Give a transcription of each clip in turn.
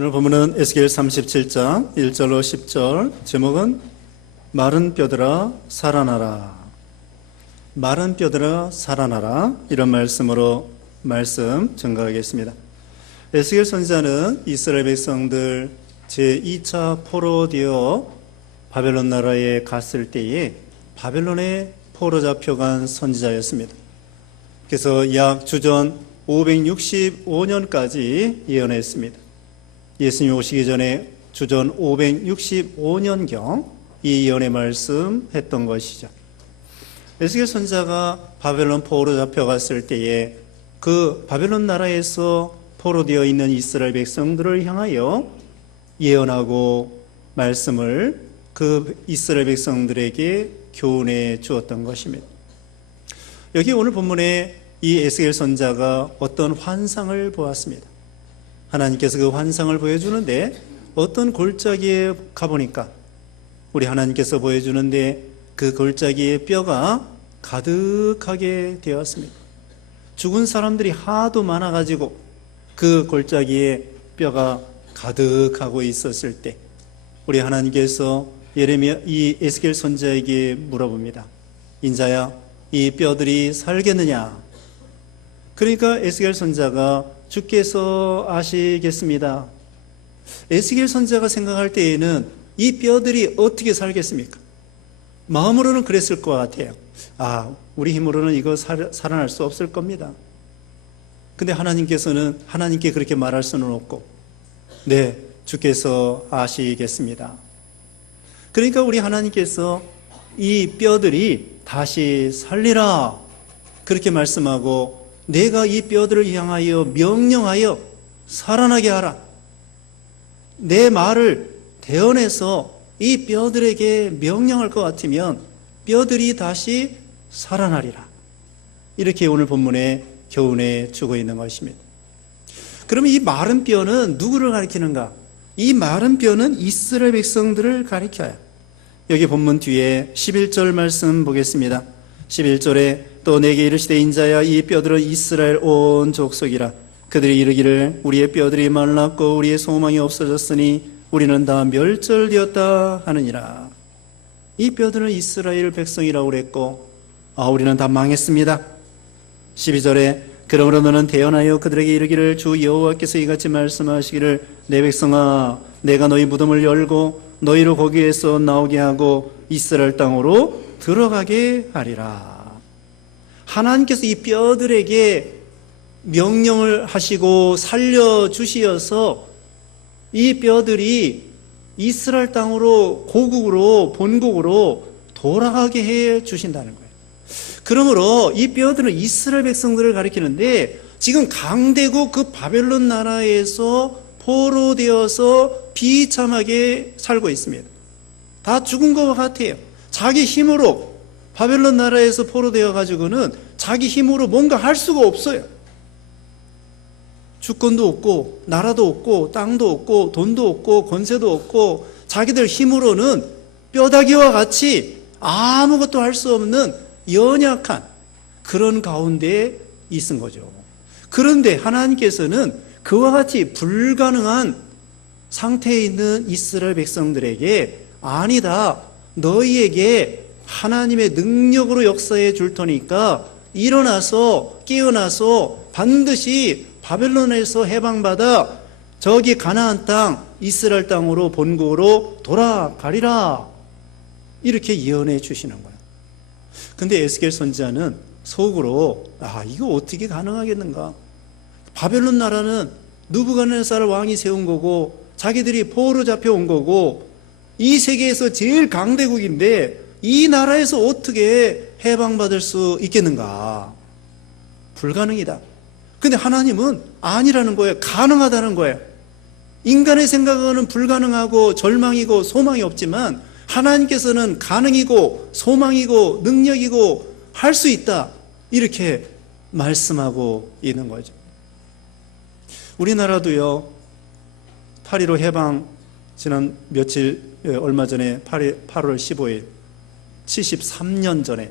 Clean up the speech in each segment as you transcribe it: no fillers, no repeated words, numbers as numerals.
오늘 본문은 에스겔 37장 1절로 10절, 제목은 마른 뼈들아 살아나라. 마른 뼈들아 살아나라. 이런 말씀으로 말씀 증거하겠습니다. 에스겔 선지자는 이스라엘 백성들 제2차 포로되어 바벨론 나라에 갔을 때에 바벨론에 포로 잡혀간 선지자였습니다. 그래서 약 주전 565년까지 예언했습니다. 예수님이 오시기 전에 주전 565년경 이 예언의 말씀했던 것이죠. 에스겔 선지자가 바벨론 포로로 잡혀갔을 때에 그 바벨론 나라에서 포로되어 있는 이스라엘 백성들을 향하여 예언하고 말씀을 그 이스라엘 백성들에게 교훈해 주었던 것입니다. 여기 오늘 본문에 이 에스겔 선지자가 어떤 환상을 보았습니다. 하나님께서 그 환상을 보여주는데 어떤 골짜기에 가보니까 우리 하나님께서 보여주는데 그 골짜기에 뼈가 가득하게 되었습니다. 죽은 사람들이 하도 많아가지고 그 골짜기에 뼈가 가득하고 있었을 때 우리 하나님께서 이 에스겔 선지자에게 물어봅니다. 인자야, 이 뼈들이 살겠느냐? 그러니까 에스겔 선지자가 주께서 아시겠습니다. 에스겔 선지자가 생각할 때에는 이 뼈들이 어떻게 살겠습니까? 마음으로는 그랬을 것 같아요. 우리 힘으로는 이거 살아날 수 없을 겁니다. 근데 하나님께 그렇게 말할 수는 없고, 네, 주께서 아시겠습니다. 그러니까 우리 하나님께서 이 뼈들이 다시 살리라 그렇게 말씀하고, 내가 이 뼈들을 향하여 명령하여 살아나게 하라. 내 말을 대언해서 이 뼈들에게 명령할 것 같으면 뼈들이 다시 살아나리라. 이렇게 오늘 본문에 교훈해 주고 있는 것입니다. 그러면 이 마른 뼈는 누구를 가리키는가? 이 마른 뼈는 이스라엘 백성들을 가리켜요. 여기 본문 뒤에 11절 말씀 보겠습니다. 11절에 또 내게 이르시되 인자야, 이 뼈들은 이스라엘 온 족속이라. 그들이 이르기를 우리의 뼈들이 말랐고 우리의 소망이 없어졌으니 우리는 다 멸절되었다 하느니라. 이 뼈들은 이스라엘 백성이라고 그랬고 우리는 다 망했습니다. 12절에 그러므로 너는 대언하여 그들에게 이르기를 주 여호와께서 이같이 말씀하시기를 내 백성아, 내가 너희 무덤을 열고 너희를 거기에서 나오게 하고 이스라엘 땅으로 들어가게 하리라. 하나님께서 이 뼈들에게 명령을 하시고 살려주시어서 이 뼈들이 이스라엘 땅으로 고국으로 본국으로 돌아가게 해 주신다는 거예요. 그러므로 이 뼈들은 이스라엘 백성들을 가리키는데 지금 강대국 그 바벨론 나라에서 포로되어서 비참하게 살고 있습니다. 다 죽은 것 같아요. 자기 힘으로 바벨론 나라에서 포로되어 가지고는 자기 힘으로 뭔가 할 수가 없어요. 주권도 없고 나라도 없고 땅도 없고 돈도 없고 권세도 없고 자기들 힘으로는 뼈다귀와 같이 아무것도 할 수 없는 연약한 그런 가운데에 있은 거죠. 그런데 하나님께서는 그와 같이 불가능한 상태에 있는 이스라엘 백성들에게 아니다, 너희에게 하나님의 능력으로 역사해 줄 테니까 일어나서 깨어나서 반드시 바벨론에서 해방받아 저기 가나안 땅 이스라엘 땅으로 본국으로 돌아가리라. 이렇게 예언해 주시는 거예요. 근데 에스겔 선지자는 속으로 이거 어떻게 가능하겠는가? 바벨론 나라는 느부갓네살 왕이 세운 거고 자기들이 포로 잡혀온 거고 이 세계에서 제일 강대국인데 이 나라에서 어떻게 해방받을 수 있겠는가? 불가능이다. 근데 하나님은 아니라는 거예요. 가능하다는 거예요. 인간의 생각은 불가능하고 절망이고 소망이 없지만 하나님께서는 가능이고 소망이고 능력이고 할 수 있다. 이렇게 말씀하고 있는 거죠. 우리나라도요, 8.15 해방 지난 얼마 전에 8월 15일 73년 전에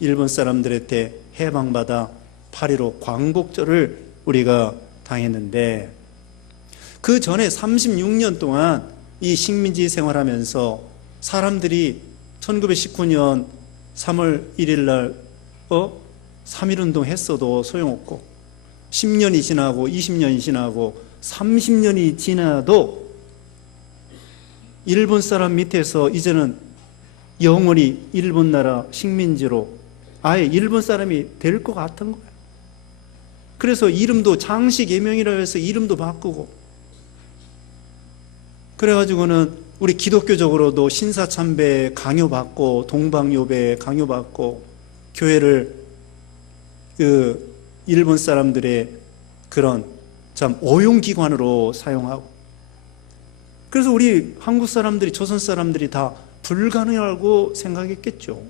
일본 사람들한테 해방받아 8.15 광복절을 우리가 당했는데 그 전에 36년 동안 이 식민지 생활하면서 사람들이 1919년 3월 1일 날 3.1운동 했어도 소용없고 10년이 지나고 20년이 지나고 30년이 지나도 일본 사람 밑에서 이제는 영원히 일본 나라 식민지로 아예 일본 사람이 될 것 같은 거예요. 그래서 이름도 장시개명이라고 해서 이름도 바꾸고, 그래가지고는 우리 기독교적으로도 신사참배 강요받고 동방요배 강요받고 교회를 그 일본 사람들의 그런 참 오용기관으로 사용하고, 그래서 우리 한국 사람들이 조선 사람들이 다 불가능하고 생각했겠죠.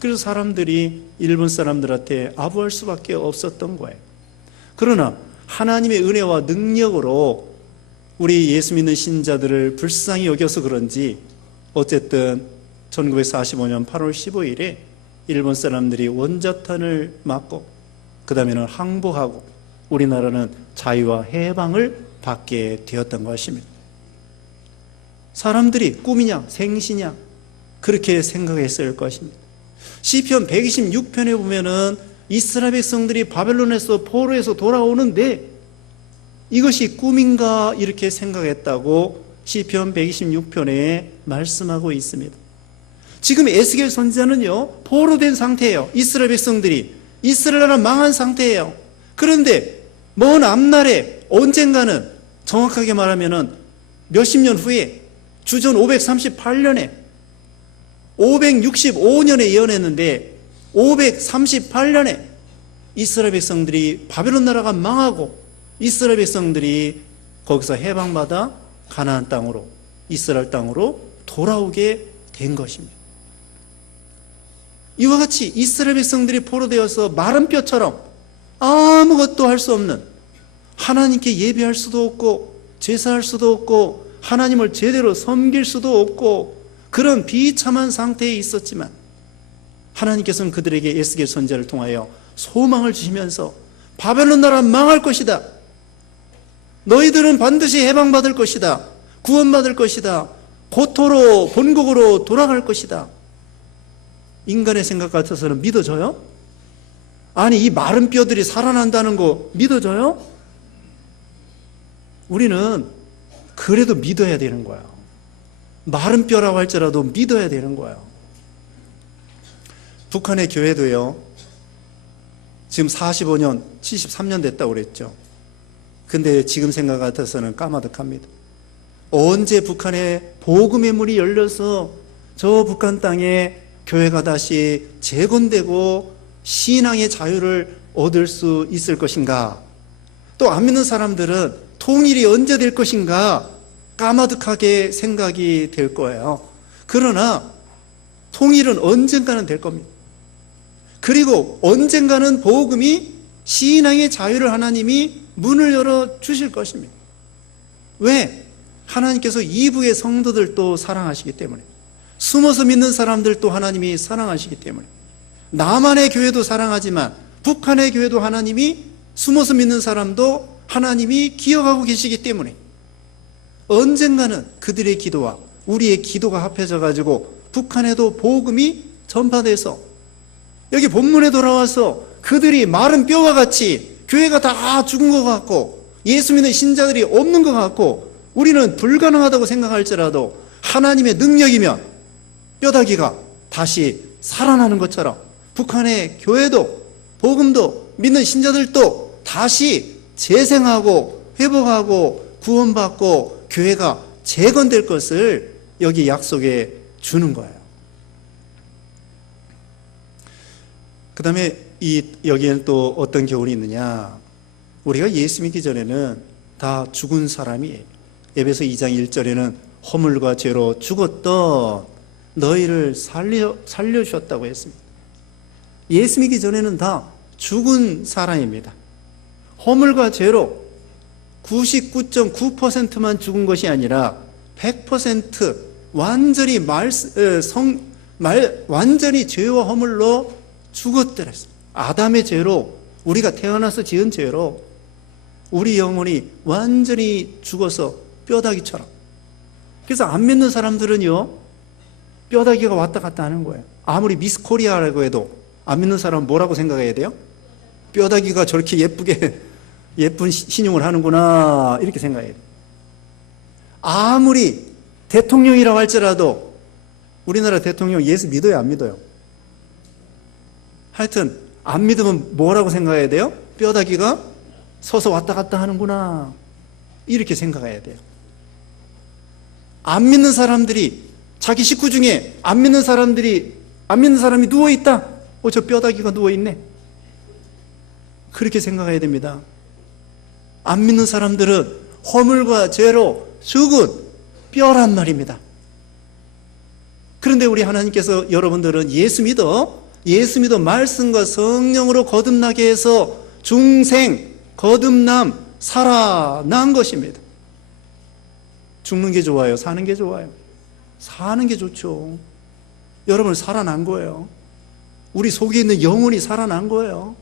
그래서 사람들이 일본 사람들한테 아부할 수밖에 없었던 거예요. 그러나 하나님의 은혜와 능력으로 우리 예수 믿는 신자들을 불쌍히 여겨서 그런지 어쨌든 1945년 8월 15일에 일본 사람들이 원자탄을 맞고 그 다음에는 항복하고 우리나라는 자유와 해방을 받게 되었던 것입니다. 사람들이 꿈이냐 생시냐 그렇게 생각했을 것입니다. 시편 126편에 보면은 이스라엘 백성들이 바벨론에서 포로에서 돌아오는데 이것이 꿈인가 이렇게 생각했다고 시편 126편에 말씀하고 있습니다. 지금 에스겔 선지자는요 포로된 상태예요. 이스라엘 백성들이 이스라엘 나라 망한 상태예요. 그런데 먼 앞날에 언젠가는 정확하게 말하면은 몇십 년 후에 주전 538년에 565년에 예언했는데 538년에 이스라엘 백성들이 바벨론 나라가 망하고 이스라엘 백성들이 거기서 해방받아 가나안 땅으로 이스라엘 땅으로 돌아오게 된 것입니다. 이와 같이 이스라엘 백성들이 포로되어서 마른 뼈처럼 아무것도 할 수 없는, 하나님께 예배할 수도 없고 제사할 수도 없고 하나님을 제대로 섬길 수도 없고 그런 비참한 상태에 있었지만 하나님께서는 그들에게 에스겔 선지자를 통하여 소망을 주시면서 바벨론 나라 망할 것이다. 너희들은 반드시 해방받을 것이다. 구원받을 것이다. 고토로 본국으로 돌아갈 것이다. 인간의 생각 같아서는 믿어져요? 아니 이 마른 뼈들이 살아난다는 거 믿어져요? 우리는 그래도 믿어야 되는 거야. 마른 뼈라고 할지라도 믿어야 되는 거야. 북한의 교회도요 지금 45년 73년 됐다고 그랬죠. 근데 지금 생각 같아서는 까마득합니다. 언제 북한의 복음의 문이 열려서 저 북한 땅에 교회가 다시 재건되고 신앙의 자유를 얻을 수 있을 것인가? 또 안 믿는 사람들은 통일이 언제 될 것인가? 까마득하게 생각이 될 거예요. 그러나 통일은 언젠가는 될 겁니다. 그리고 언젠가는 복음이 신앙의 자유를 하나님이 문을 열어 주실 것입니다. 왜? 하나님께서 이북의 성도들도 사랑하시기 때문에, 숨어서 믿는 사람들도 하나님이 사랑하시기 때문에, 남한의 교회도 사랑하지만 북한의 교회도 하나님이, 숨어서 믿는 사람도 하나님이 기억하고 계시기 때문에 언젠가는 그들의 기도와 우리의 기도가 합해져 가지고 북한에도 복음이 전파돼서 여기 본문에 돌아와서 그들이 마른 뼈와 같이 교회가 다 죽은 것 같고 예수 믿는 신자들이 없는 것 같고 우리는 불가능하다고 생각할지라도 하나님의 능력이면 뼈다귀가 다시 살아나는 것처럼 북한의 교회도 복음도 믿는 신자들도 다시 재생하고 회복하고 구원받고 교회가 재건될 것을 여기 약속해 주는 거예요. 그 다음에 여기에는 또 어떤 교훈이 있느냐. 우리가 예수 믿기 전에는 다 죽은 사람이에요. 에베소 2장 1절에는 허물과 죄로 죽었던 너희를 살려주셨다고 했습니다. 예수 믿기 전에는 다 죽은 사람입니다. 허물과 죄로 99.9%만 죽은 것이 아니라 100% 완전히 죄와 허물로 죽었더랬어요. 아담의 죄로, 우리가 태어나서 지은 죄로 우리 영혼이 완전히 죽어서 뼈다귀처럼. 그래서 안 믿는 사람들은요, 뼈다귀가 왔다 갔다 하는 거예요. 아무리 미스 코리아라고 해도 안 믿는 사람은 뭐라고 생각해야 돼요? 뼈다귀가 저렇게 예쁘게 예쁜 신용을 하는구나, 이렇게 생각해야 돼요. 아무리 대통령이라고 할지라도 우리나라 대통령 예수 믿어요, 안 믿어요? 하여튼 안 믿으면 뭐라고 생각해야 돼요? 뼈다귀가 서서 왔다 갔다 하는구나, 이렇게 생각해야 돼요. 안 믿는 사람들이, 자기 식구 중에 안 믿는 사람이 누워있다. 저 뼈다귀가 누워있네. 그렇게 생각해야 됩니다. 안 믿는 사람들은 허물과 죄로 죽은 뼈란 말입니다. 그런데 우리 하나님께서 여러분들은 예수 믿어 말씀과 성령으로 거듭나게 해서 중생, 거듭남, 살아난 것입니다. 죽는 게 좋아요? 사는 게 좋아요? 사는 게 좋죠. 여러분, 살아난 거예요. 우리 속에 있는 영혼이 살아난 거예요.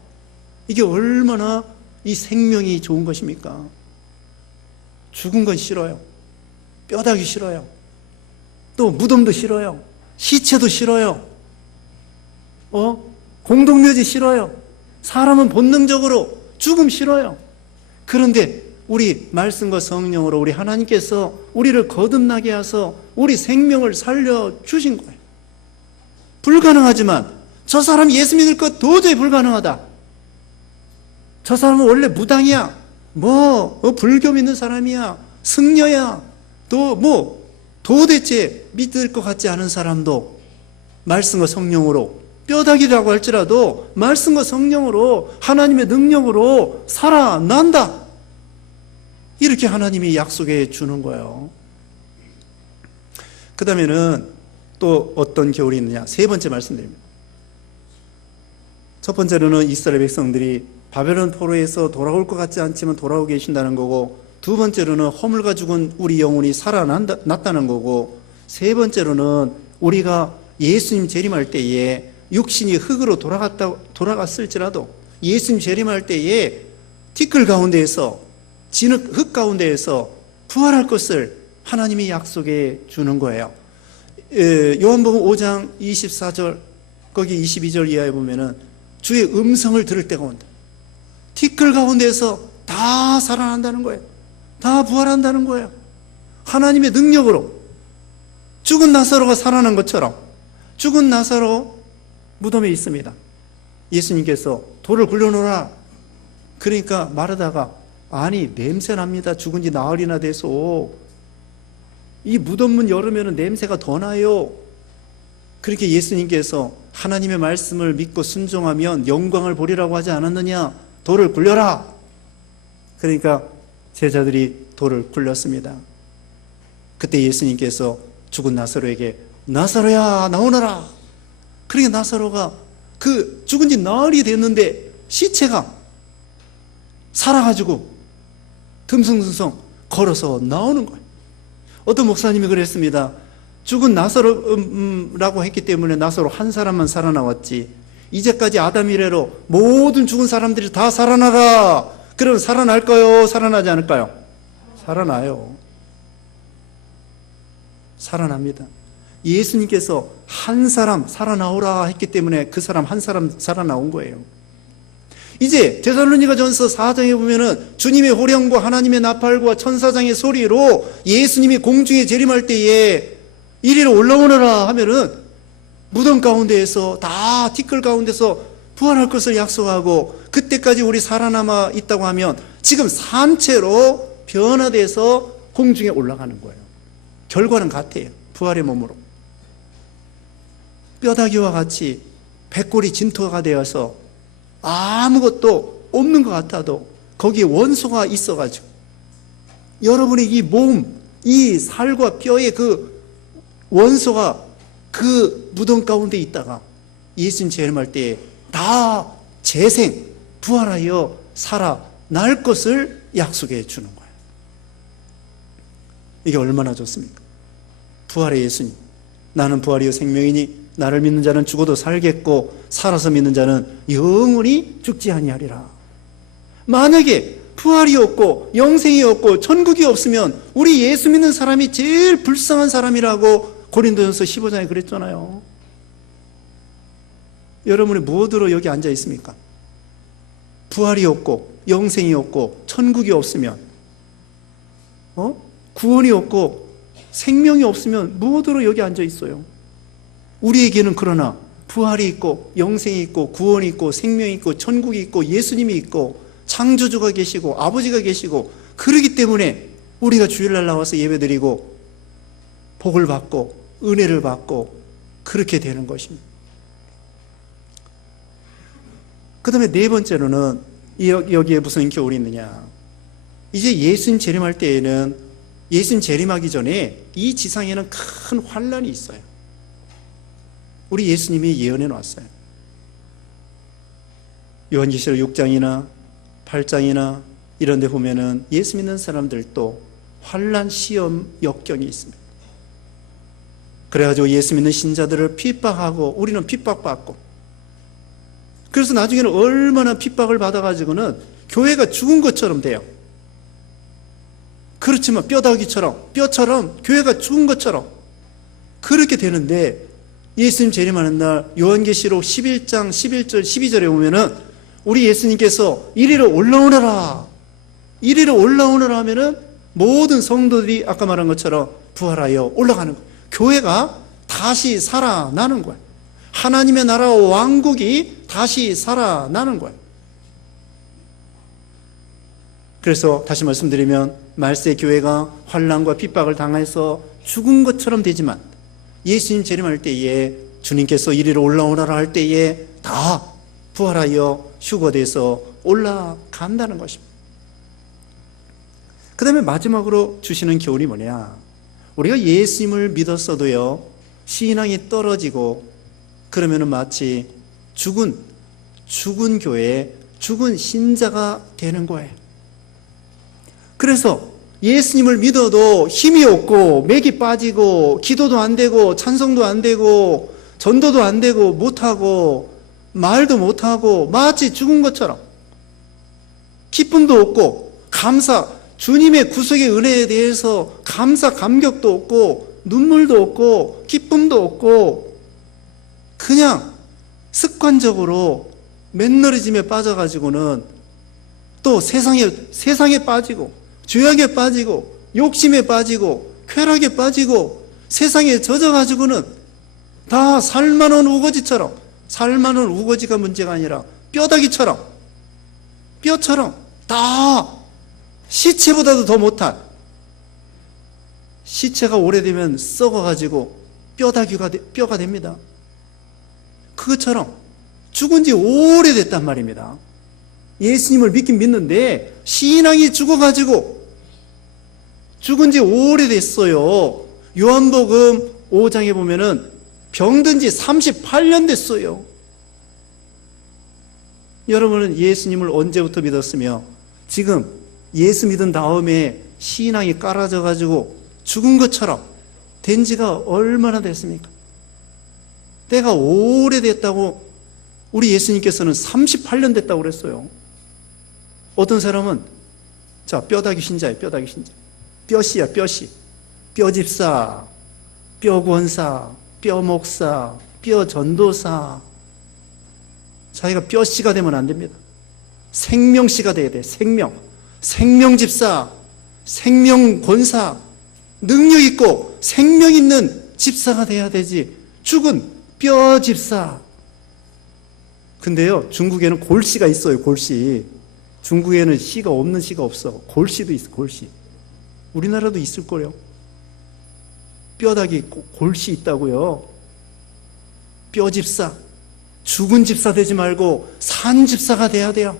이게 얼마나 이 생명이 좋은 것입니까? 죽은 건 싫어요. 뼈다귀 싫어요. 또 무덤도 싫어요. 시체도 싫어요. 공동묘지 싫어요. 사람은 본능적으로 죽음 싫어요. 그런데 우리 말씀과 성령으로 우리 하나님께서 우리를 거듭나게 하셔서 우리 생명을 살려주신 거예요. 불가능하지만 저 사람 예수 믿을 것 도저히 불가능하다. 저 사람은 원래 무당이야. 불교 믿는 사람이야. 승려야. 도대체 믿을 것 같지 않은 사람도 말씀과 성령으로, 뼈다귀라고 할지라도 말씀과 성령으로, 하나님의 능력으로 살아난다. 이렇게 하나님이 약속해 주는 거예요. 그 다음에는 또 어떤 교훈이 있느냐. 세 번째 말씀드립니다. 첫 번째로는 이스라엘 백성들이 바벨론 포로에서 돌아올 것 같지 않지만 돌아오고 계신다는 거고, 두 번째로는 허물과 죽은 우리 영혼이 살아났다는 거고, 세 번째로는 우리가 예수님 재림할 때에 육신이 흙으로 돌아갔을지라도 예수님 재림할 때에 티끌 가운데에서, 진흙 흙 가운데에서 부활할 것을 하나님이 약속해 주는 거예요. 요한복음 5장 24절 거기 22절 이하에 보면은 주의 음성을 들을 때가 온다. 티끌 가운데에서 다 살아난다는 거예요. 다 부활한다는 거예요. 하나님의 능력으로. 죽은 나사로가 살아난 것처럼 죽은 나사로 무덤에 있습니다. 예수님께서 돌을 굴려놓으라. 그러니까 마르다가, 아니 냄새납니다. 죽은 지 나흘이나 돼서 이 무덤 문 열으면 냄새가 더 나요. 그렇게 예수님께서 하나님의 말씀을 믿고 순종하면 영광을 보리라고 하지 않았느냐. 돌을 굴려라. 그러니까 제자들이 돌을 굴렸습니다. 그때 예수님께서 죽은 나사로에게, 나사로야 나오너라. 그러니까 나사로가 그 죽은 지 나흘이 됐는데 시체가 살아가지고 듬성듬성 걸어서 나오는 거예요. 어떤 목사님이 그랬습니다. 죽은 나사로라고 했기 때문에 나사로 한 사람만 살아나왔지, 이제까지 아담 이래로 모든 죽은 사람들이 다 살아나라. 그러면 살아날까요? 살아나지 않을까요? 살아나요. 살아납니다. 예수님께서 한 사람 살아나오라 했기 때문에 그 사람 한 사람 살아나온 거예요. 이제 데살로니가전서 4장에 보면은 주님의 호령과 하나님의 나팔과 천사장의 소리로 예수님이 공중에 재림할 때에 이리로 올라오너라 하면은 무덤 가운데에서 다 티끌 가운데서 부활할 것을 약속하고, 그때까지 우리 살아남아 있다고 하면 지금 산채로 변화돼서 공중에 올라가는 거예요. 결과는 같아요. 부활의 몸으로 뼈다귀와 같이 백골이 진토가 되어서 아무것도 없는 것 같아도 거기에 원소가 있어가지고 여러분의 이 몸, 이 살과 뼈의 그 원소가 그 무덤 가운데 있다가 예수님 재림할 때에 다 재생, 부활하여 살아날 것을 약속해 주는 거예요. 이게 얼마나 좋습니까? 부활의 예수님, 나는 부활이요 생명이니 나를 믿는 자는 죽어도 살겠고 살아서 믿는 자는 영원히 죽지 아니하리라. 만약에 부활이 없고 영생이 없고 천국이 없으면 우리 예수 믿는 사람이 제일 불쌍한 사람이라고 고린도전서 15장에 그랬잖아요. 여러분이 무엇으로 여기 앉아 있습니까? 부활이 없고 영생이 없고 천국이 없으면, 구원이 없고 생명이 없으면 무엇으로 여기 앉아 있어요? 우리에게는 그러나 부활이 있고 영생이 있고 구원이 있고 생명이 있고 천국이 있고 예수님이 있고 창조주가 계시고 아버지가 계시고, 그러기 때문에 우리가 주일날 나와서 예배드리고 복을 받고 은혜를 받고 그렇게 되는 것입니다. 그 다음에 네 번째로는 여기에 무슨 교훈이 있느냐, 이제 예수님 재림할 때에는, 예수님 재림하기 전에 이 지상에는 큰 환란이 있어요. 우리 예수님이 예언해 놨어요. 요한계시록 6장이나 8장이나 이런 데 보면은 예수 믿는 사람들도 환란, 시험, 역경이 있습니다. 그래가지고 예수 믿는 신자들을 핍박하고 우리는 핍박받고, 그래서 나중에는 얼마나 핍박을 받아가지고는 교회가 죽은 것처럼 돼요. 그렇지만 뼈처럼 교회가 죽은 것처럼 그렇게 되는데, 예수님 재림하는 날 요한계시록 11장 11절 12절에 보면은 우리 예수님께서 이리로 올라오너라 하면은 모든 성도들이 아까 말한 것처럼 부활하여 올라가는 거예요. 교회가 다시 살아나는 거예요. 하나님의 나라와 왕국이 다시 살아나는 거예요. 그래서 다시 말씀드리면 말세 교회가 환난과 핍박을 당해서 죽은 것처럼 되지만, 예수님 재림할 때에 주님께서 이리로 올라오너라 할 때에 다 부활하여 휴거돼서 올라간다는 것입니다. 그 다음에 마지막으로 주시는 교훈이 뭐냐, 우리가 예수님을 믿었어도요 신앙이 떨어지고 그러면은 마치 죽은 교회, 죽은 신자가 되는 거예요. 그래서 예수님을 믿어도 힘이 없고 맥이 빠지고 기도도 안 되고 찬송도 안 되고 전도도 안 되고 못하고 말도 못하고 마치 죽은 것처럼, 기쁨도 없고 주님의 구속의 은혜에 대해서 감격도 없고 눈물도 없고 기쁨도 없고 그냥 습관적으로 맨너리즘에 빠져가지고는 또 세상에 빠지고 죄악에 빠지고 욕심에 빠지고 쾌락에 빠지고 세상에 젖어가지고는 다 살만한 우거지처럼, 살만한 우거지가 문제가 아니라 뼈다귀처럼 다 시체보다도 더 못한, 시체가 오래되면 썩어가지고 뼈가 됩니다. 그것처럼 죽은 지 오래됐단 말입니다. 예수님을 믿긴 믿는데 신앙이 죽어가지고 죽은 지 오래됐어요. 요한복음 5장에 보면은 병든 지 38년 됐어요. 여러분은 예수님을 언제부터 믿었으며 지금 예수 믿은 다음에 신앙이 깔아져가지고 죽은 것처럼 된 지가 얼마나 됐습니까? 때가 오래됐다고 우리 예수님께서는 38년 됐다고 그랬어요. 어떤 사람은 뼈다귀 신자예요. 뼈다귀 신자. 뼈씨야, 뼈씨. 뼈집사, 뼈권사, 뼈목사, 뼈전도사. 자기가 뼈씨가 되면 안 됩니다. 생명씨가 돼야 돼. 생명집사, 생명권사, 능력 있고 생명 있는 집사가 돼야 되지. 죽은 뼈집사. 근데요, 중국에는 골씨가 있어요. 골씨. 중국에는 씨가 없는 씨가 없어. 골씨도 있어. 골씨. 우리나라도 있을 거예요. 뼈다귀 골씨 있다고요. 뼈집사. 죽은 집사 되지 말고 산 집사가 돼야 돼요.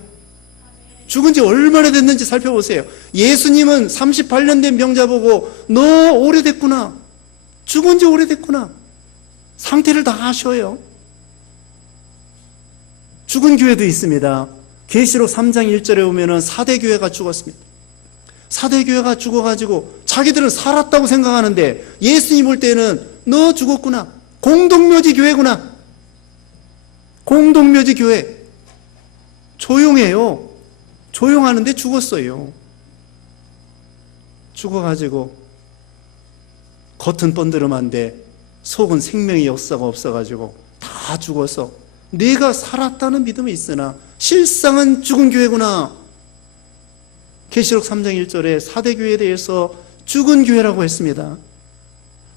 죽은 지 얼마나 됐는지 살펴보세요. 예수님은 38년 된 병자 보고 너 오래됐구나. 죽은 지 오래됐구나. 상태를 다 아셔요. 죽은 교회도 있습니다. 계시록 3장 1절에 보면은 사대교회가 죽었습니다. 사대교회가 죽어가지고 자기들은 살았다고 생각하는데 예수님 볼 때는 너 죽었구나. 공동묘지 교회구나. 공동묘지 교회. 조용해요. 조용하는데 죽었어요. 죽어가지고 겉은 번드름한데 속은 생명의 역사가 없어가지고 다 죽어서 내가 살았다는 믿음이 있으나 실상은 죽은 교회구나. 계시록 3장 1절에 4대 교회에 대해서 죽은 교회라고 했습니다.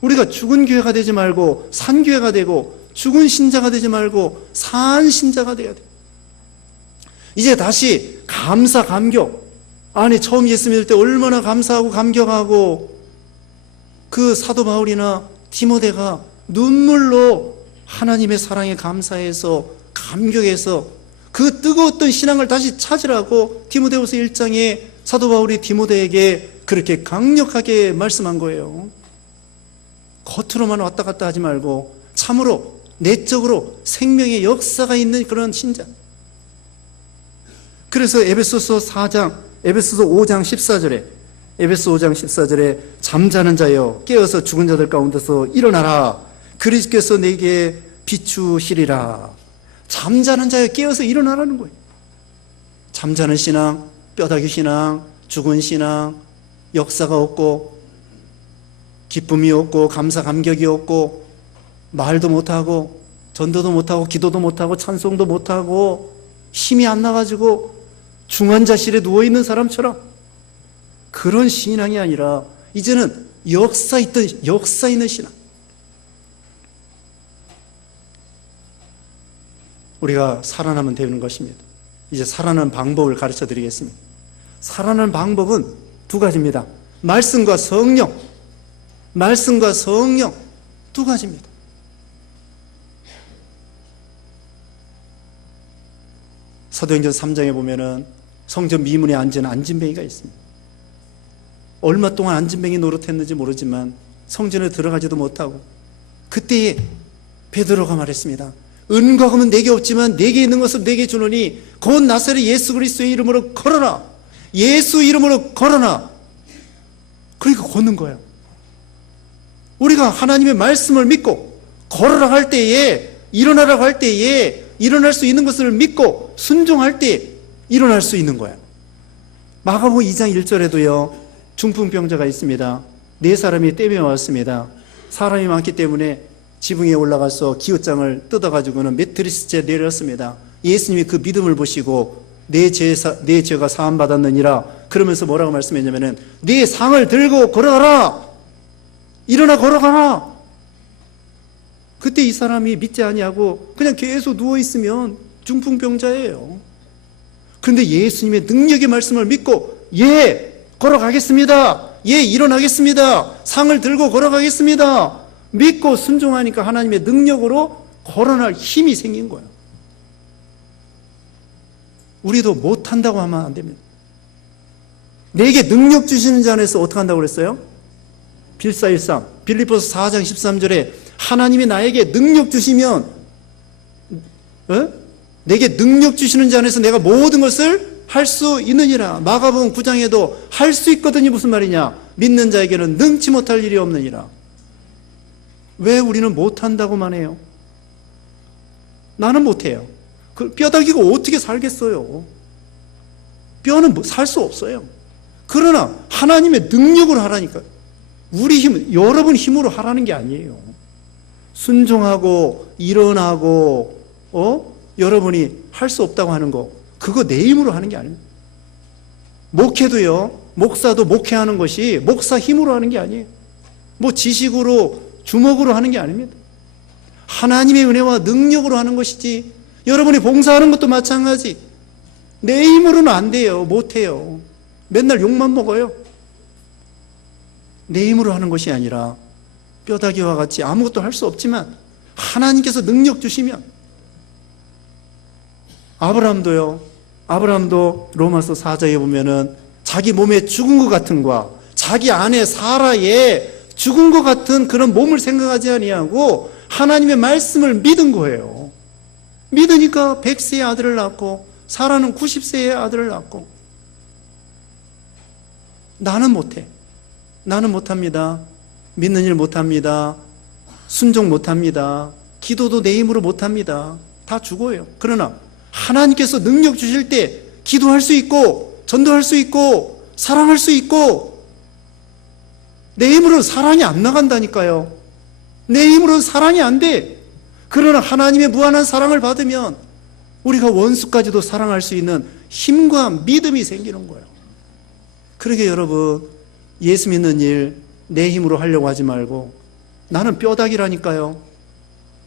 우리가 죽은 교회가 되지 말고 산 교회가 되고, 죽은 신자가 되지 말고 산 신자가 되어야 돼. 이제 다시 감사 감격. 아니 처음 예수 믿을 때 얼마나 감사하고 감격하고, 그 사도 바울이나 디모데가 눈물로 하나님의 사랑에 감사해서 감격해서 그 뜨거웠던 신앙을 다시 찾으라고 디모데후서 1장에 사도 바울이 디모데에게 그렇게 강력하게 말씀한 거예요. 겉으로만 왔다 갔다 하지 말고 참으로 내적으로 생명의 역사가 있는 그런 신자. 그래서 에베소서 5장 14절에 에베소 5장 14절에 잠자는 자여 깨어서 죽은 자들 가운데서 일어나라. 그리스도께서 내게 비추시리라. 잠자는 자여 깨어서 일어나라는 거예요. 잠자는 신앙, 뼈다귀 신앙, 죽은 신앙, 역사가 없고 기쁨이 없고 감사 감격이 없고 말도 못하고 전도도 못하고 기도도 못하고 찬송도 못하고 힘이 안 나가지고 중환자실에 누워있는 사람처럼 그런 신앙이 아니라 이제는 역사 있는 신앙. 우리가 살아나면 되는 것입니다. 이제 살아나는 방법을 가르쳐 드리겠습니다. 살아나는 방법은 두 가지입니다. 말씀과 성령 두 가지입니다. 사도행전 3장에 보면은 성전 미문에 앉은 안진뱅이가 있습니다. 얼마 동안 안진뱅이 노릇했는지 모르지만 성전에 들어가지도 못하고, 그때에 베드로가 말했습니다. 은과 금은 내게 없지만 내게 있는 것을 내게 주노니 곧 나사렛 예수 그리스도의 이름으로 걸어라. 예수 이름으로 걸어라. 그러니까 걷는 거예요. 우리가 하나님의 말씀을 믿고 걸어라 할 때에, 일어나라고 할 때에 일어날 수 있는 것을 믿고 순종할 때 일어날 수 있는 거예요. 마가복음 2장 1절에도요 중풍병자가 있습니다. 4사람이 떼며 왔습니다. 사람이 많기 때문에 지붕 위에 올라가서 기옷장을 뜯어가지고는 매트리스째 내렸습니다. 예수님이 그 믿음을 보시고 내 죄가 사함받았느니라 그러면서 뭐라고 말씀했냐면은 네 상을 들고 걸어가라. 일어나 걸어가라. 그때 이 사람이 믿지 아니하고 그냥 계속 누워있으면 중풍병자예요. 그런데 예수님의 능력의 말씀을 믿고 예 걸어가겠습니다. 예 일어나겠습니다. 상을 들고 걸어가겠습니다. 믿고 순종하니까 하나님의 능력으로 걸어날 힘이 생긴 거예요. 우리도 못한다고 하면 안 됩니다. 내게 능력 주시는 자 안에서 어떻게 한다고 그랬어요? 빌사일상 빌립보서 4장 13절에 하나님이 나에게 능력 주시면 내게 능력 주시는 자 안에서 내가 모든 것을 할 수 있느니라. 마가복음 9장에도 할 수 있거든요. 무슨 말이냐? 믿는 자에게는 능치 못할 일이 없느니라. 왜 우리는 못한다고만 해요? 나는 못해요. 그 뼈다귀가 어떻게 살겠어요? 뼈는 살 수 없어요. 그러나 하나님의 능력으로 하라니까. 우리 힘, 여러분 힘으로 하라는 게 아니에요. 순종하고 일어나고 여러분이 할 수 없다고 하는 거, 그거 내 힘으로 하는 게 아닙니다. 목회도요, 목사도 목회하는 것이 목사 힘으로 하는 게 아니에요. 뭐 지식으로 주먹으로 하는 게 아닙니다. 하나님의 은혜와 능력으로 하는 것이지. 여러분이 봉사하는 것도 마찬가지. 내 힘으로는 안 돼요. 못해요. 맨날 욕만 먹어요. 내 힘으로 하는 것이 아니라 뼈다귀와 같이 아무것도 할 수 없지만 하나님께서 능력 주시면. 아브라함도 로마서 4장에 보면은 자기 몸에 죽은 것 같은 과 자기 아내 사라의 죽은 것 같은 그런 몸을 생각하지 아니하고 하나님의 말씀을 믿은 거예요. 믿으니까 100세의 아들을 낳고 사라는 90세의 아들을 낳고. 나는 못해. 나는 못합니다. 믿는 일 못합니다. 순종 못합니다. 기도도 내 힘으로 못합니다. 다 죽어요. 그러나 하나님께서 능력 주실 때 기도할 수 있고 전도할 수 있고 사랑할 수 있고 내 힘으로는 사랑이 안 나간다니까요. 내 힘으로는 사랑이 안 돼. 그러나 하나님의 무한한 사랑을 받으면 우리가 원수까지도 사랑할 수 있는 힘과 믿음이 생기는 거예요. 그러게 여러분, 예수 믿는 일 내 힘으로 하려고 하지 말고, 나는 뼈다귀라니까요.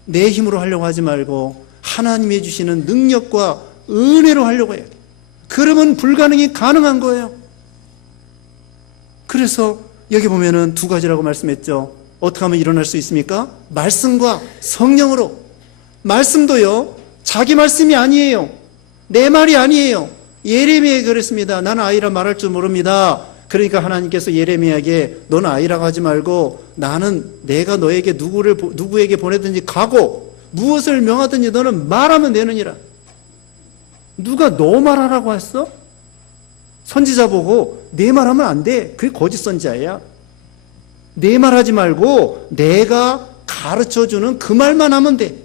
내 힘으로 하려고 하지 말고 하나님이 주시는 능력과 은혜로 하려고 해야 돼요. 그러면 불가능이 가능한 거예요. 그래서 여기 보면은 두 가지라고 말씀했죠. 어떻게 하면 일어날 수 있습니까? 말씀과 성령으로. 말씀도요, 자기 말씀이 아니에요. 내 말이 아니에요. 예레미야가 그랬습니다. 나는 아이라 말할 줄 모릅니다. 그러니까 하나님께서 예레미야에게 너는 아이라고 하지 말고 나는 내가 너에게 누구에게 보내든지 가고 무엇을 명하든지 너는 말하면 되느니라. 누가 너 말하라고 했어? 선지자 보고 내 말하면 안 돼. 그게 거짓 선지자야. 내 말하지 말고 내가 가르쳐주는 그 말만 하면 돼.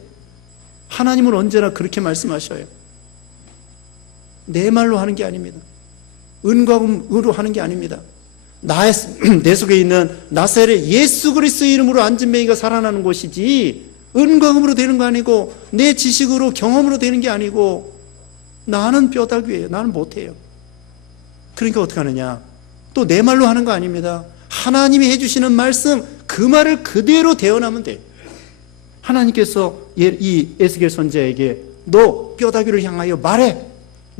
하나님은 언제나 그렇게 말씀하셔요. 내 말로 하는 게 아닙니다. 은과 금으로 하는 게 아닙니다. 내 속에 있는 나사렛 예수 그리스도의 이름으로 앉은 맹이가 살아나는 것이지 은과 금으로 되는 거 아니고 내 지식으로 경험으로 되는 게 아니고 나는 뼈다귀예요. 나는 못해요. 그러니까 어떻게 하느냐? 또 내 말로 하는 거 아닙니다. 하나님이 해주시는 말씀 그 말을 그대로 대언하면 돼요. 하나님께서 이 에스겔 선지자에게 너 뼈다귀를 향하여 말해.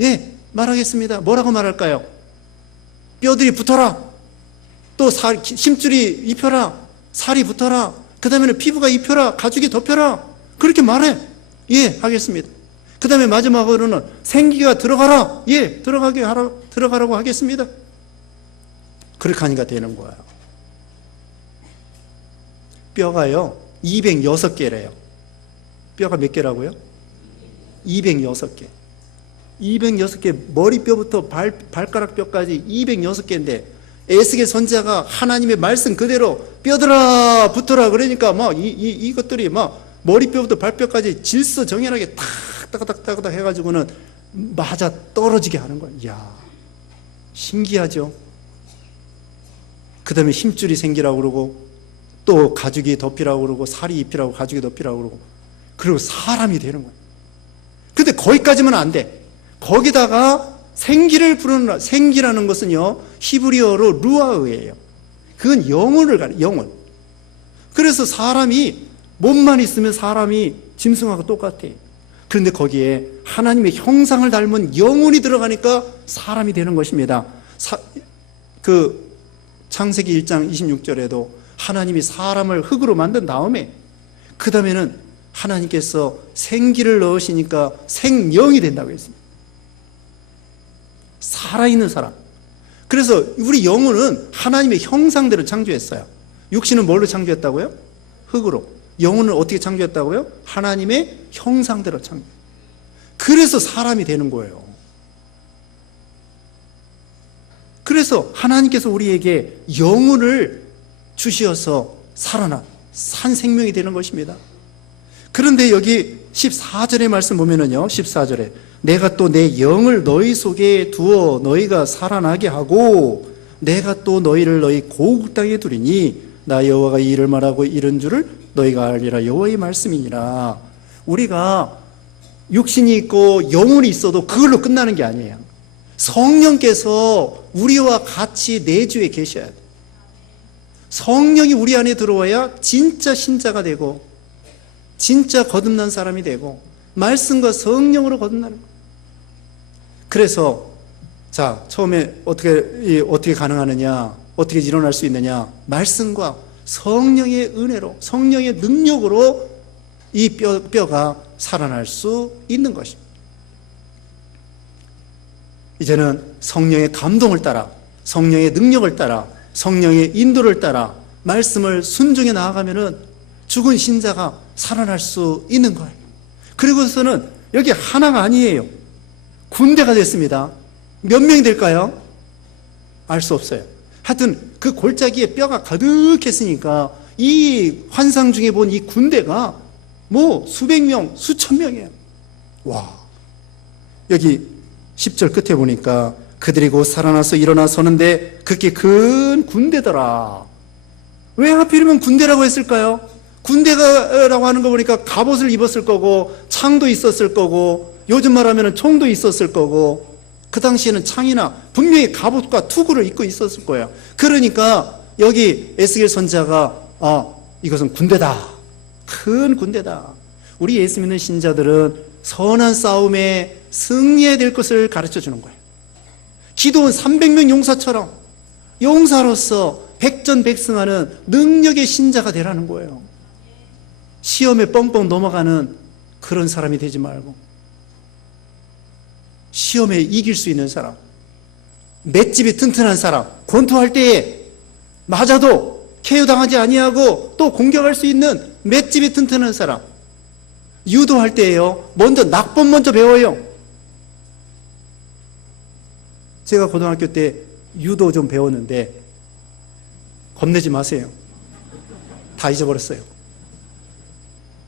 예, 말하겠습니다. 뭐라고 말할까요? 뼈들이 붙어라. 또 힘줄이 입혀라. 살이 붙어라. 그 다음에는 피부가 입혀라. 가죽이 덮여라. 그렇게 말해. 예, 하겠습니다. 그 다음에 마지막으로는 생기가 들어가라. 예, 들어가라고 하겠습니다. 그렇게 하니까 되는 거예요. 뼈가요 206개래요. 뼈가 몇 개라고요? 206개. 206개, 머리뼈부터 발가락 뼈까지 206개인데 에스겔 선지자가 하나님의 말씀 그대로 뼈들아 붙어라 그러니까 막 이것들이 막 머리뼈부터 발뼈까지 질서정연하게 딱딱딱딱 해가지고는 맞아 떨어지게 하는 거예요. 이야, 신기하죠? 그 다음에 힘줄이 생기라고 그러고 또 가죽이 덮이라고 그러고 살이 입히라고 가죽이 덮이라고 그러고 그리고 사람이 되는 거예요. 근데 거기까지만 안 돼. 거기다가 생기를 부르는, 생기라는 것은요 히브리어로 루아흐예요. 그건 영혼을 가리켜, 영혼. 그래서 사람이 몸만 있으면 사람이 짐승하고 똑같아요. 그런데 거기에 하나님의 형상을 닮은 영혼이 들어가니까 사람이 되는 것입니다. 창세기 1장 26절에도 하나님이 사람을 흙으로 만든 다음에 그 다음에는 하나님께서 생기를 넣으시니까 생명이 된다고 했습니다. 살아있는 사람. 그래서 우리 영혼은 하나님의 형상대로 창조했어요. 육신은 뭘로 창조했다고요? 흙으로. 영혼을 어떻게 창조했다고요? 하나님의 형상대로 창조. 그래서 사람이 되는 거예요. 그래서 하나님께서 우리에게 영혼을 주시어서 살아난 산 생명이 되는 것입니다. 그런데 여기 14절의 말씀 보면은요, 14절에 내가 또 내 영을 너희 속에 두어 너희가 살아나게 하고 내가 또 너희를 너희 고국 땅에 두리니 나 여호와가 이 일을 말하고 이런 줄을 너희가 알리라. 여호와의 말씀이니라. 우리가 육신이 있고 영혼이 있어도 그걸로 끝나는 게 아니에요. 성령께서 우리와 같이 내주에 계셔야 돼요. 성령이 우리 안에 들어와야 진짜 신자가 되고 진짜 거듭난 사람이 되고 말씀과 성령으로 거듭나는 거예요. 그래서 자, 처음에 어떻게 가능하느냐, 어떻게 일어날 수 있느냐, 말씀과 성령의 은혜로, 성령의 능력으로 이 뼈가 살아날 수 있는 것입니다. 이제는 성령의 감동을 따라, 성령의 능력을 따라, 성령의 인도를 따라 말씀을 순종해 나아가면은 죽은 신자가 살아날 수 있는 거예요. 그리고서는 여기 하나가 아니에요. 군대가 됐습니다. 몇 명이 될까요? 알 수 없어요. 하여튼 그 골짜기에 뼈가 가득했으니까 이 환상 중에 본 이 군대가 뭐 수백 명, 수천 명이에요. 와. 여기 10절 끝에 보니까 그들이 곧 살아나서 일어나 서는데 그렇게 큰 군대더라. 왜 하필이면 군대라고 했을까요? 군대라고 하는 거 보니까 갑옷을 입었을 거고 창도 있었을 거고 요즘 말하면 총도 있었을 거고 그 당시에는 창이나 분명히 갑옷과 투구를 입고 있었을 거예요. 그러니까 여기 에스겔 선지자가 이것은 군대다. 큰 군대다. 우리 예수 믿는 신자들은 선한 싸움에 승리해야 될 것을 가르쳐 주는 거예요. 기도원 300명 용사처럼 용사로서 백전백승하는 능력의 신자가 되라는 거예요. 시험에 뻥뻥 넘어가는 그런 사람이 되지 말고 시험에 이길 수 있는 사람, 맷집이 튼튼한 사람, 권투할 때에 맞아도 KO당하지 아니하고 또 공격할 수 있는 맷집이 튼튼한 사람, 유도할 때에요 먼저 낙법 먼저 배워요. 제가 고등학교 때 유도 좀 배웠는데 겁내지 마세요. 다 잊어버렸어요.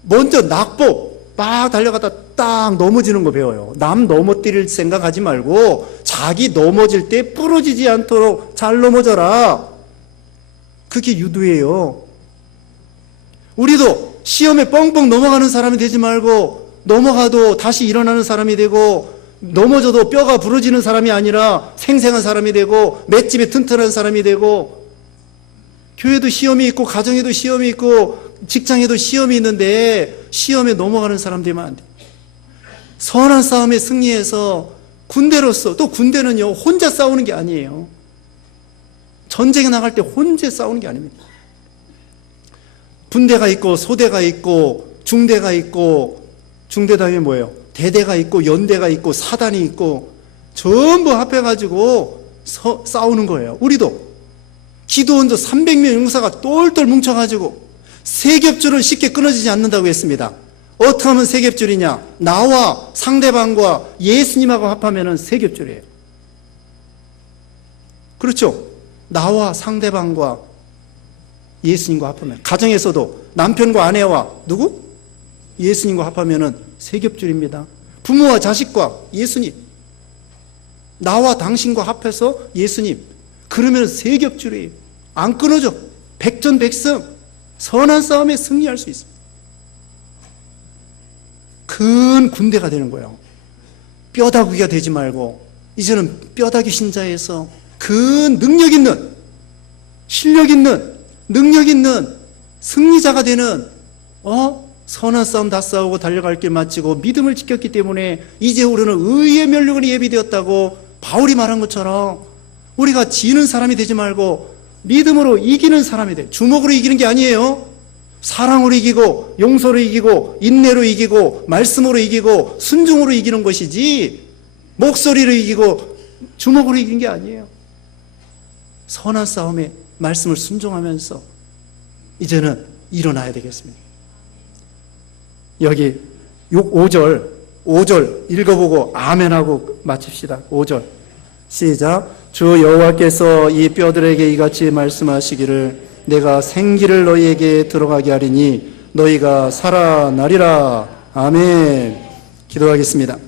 먼저 낙법 막 달려가다 딱 넘어지는 거 배워요. 남 넘어뜨릴 생각하지 말고 자기 넘어질 때 부러지지 않도록 잘 넘어져라. 그게 유도예요. 우리도 시험에 뻥뻥 넘어가는 사람이 되지 말고 넘어가도 다시 일어나는 사람이 되고 넘어져도 뼈가 부러지는 사람이 아니라 생생한 사람이 되고 맷집이 튼튼한 사람이 되고 교회도 시험이 있고 가정에도 시험이 있고 직장에도 시험이 있는데 시험에 넘어가는 사람 되면 안 돼. 선한 싸움에 승리해서 군대로서 또 군대는요 혼자 싸우는 게 아니에요. 전쟁에 나갈 때 혼자 싸우는 게 아닙니다. 분대가 있고 소대가 있고 중대가 있고 중대 다음에 뭐예요? 대대가 있고 연대가 있고 사단이 있고 전부 합해가지고 싸우는 거예요. 우리도 기도원도 300명 용사가 똘똘 뭉쳐가지고 세겹줄은 쉽게 끊어지지 않는다고 했습니다. 어떻게 하면 세겹줄이냐? 나와 상대방과 예수님하고 합하면 세겹줄이에요. 그렇죠? 나와 상대방과 예수님과 합하면, 가정에서도 남편과 아내와 누구? 예수님과 합하면 세겹줄입니다. 부모와 자식과 예수님, 나와 당신과 합해서 예수님, 그러면 세겹줄이에요. 안 끊어져. 백전백승, 선한 싸움에 승리할 수 있습니다. 큰 군대가 되는 거예요. 뼈다귀가 되지 말고 이제는 뼈다귀 신자에서 큰 능력 있는, 실력 있는, 능력 있는 승리자가 되는 선한 싸움 다 싸우고 달려갈 길 마치고 믿음을 지켰기 때문에 이제 우리는 의의 면류관이 예비되었다고 바울이 말한 것처럼 우리가 지는 사람이 되지 말고 믿음으로 이기는 사람이 돼. 주먹으로 이기는 게 아니에요. 사랑으로 이기고 용서로 이기고 인내로 이기고 말씀으로 이기고 순종으로 이기는 것이지 목소리로 이기고 주먹으로 이기는 게 아니에요. 선한 싸움에 말씀을 순종하면서 이제는 일어나야 되겠습니다. 여기 5절 읽어보고 아멘하고 마칩시다. 5절 시작. 주 여호와께서 이 뼈들에게 이같이 말씀하시기를 내가 생기를 너희에게 들어가게 하리니 너희가 살아나리라. 아멘. 기도하겠습니다.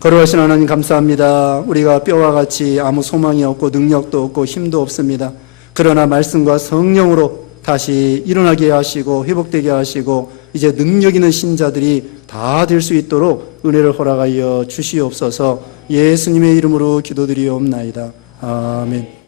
거룩하신 하나님 감사합니다. 우리가 뼈와 같이 아무 소망이 없고 능력도 없고 힘도 없습니다. 그러나 말씀과 성령으로 다시 일어나게 하시고 회복되게 하시고 이제 능력 있는 신자들이 다 될 수 있도록 은혜를 허락하여 주시옵소서. 예수님의 이름으로 기도드리옵나이다. 아멘.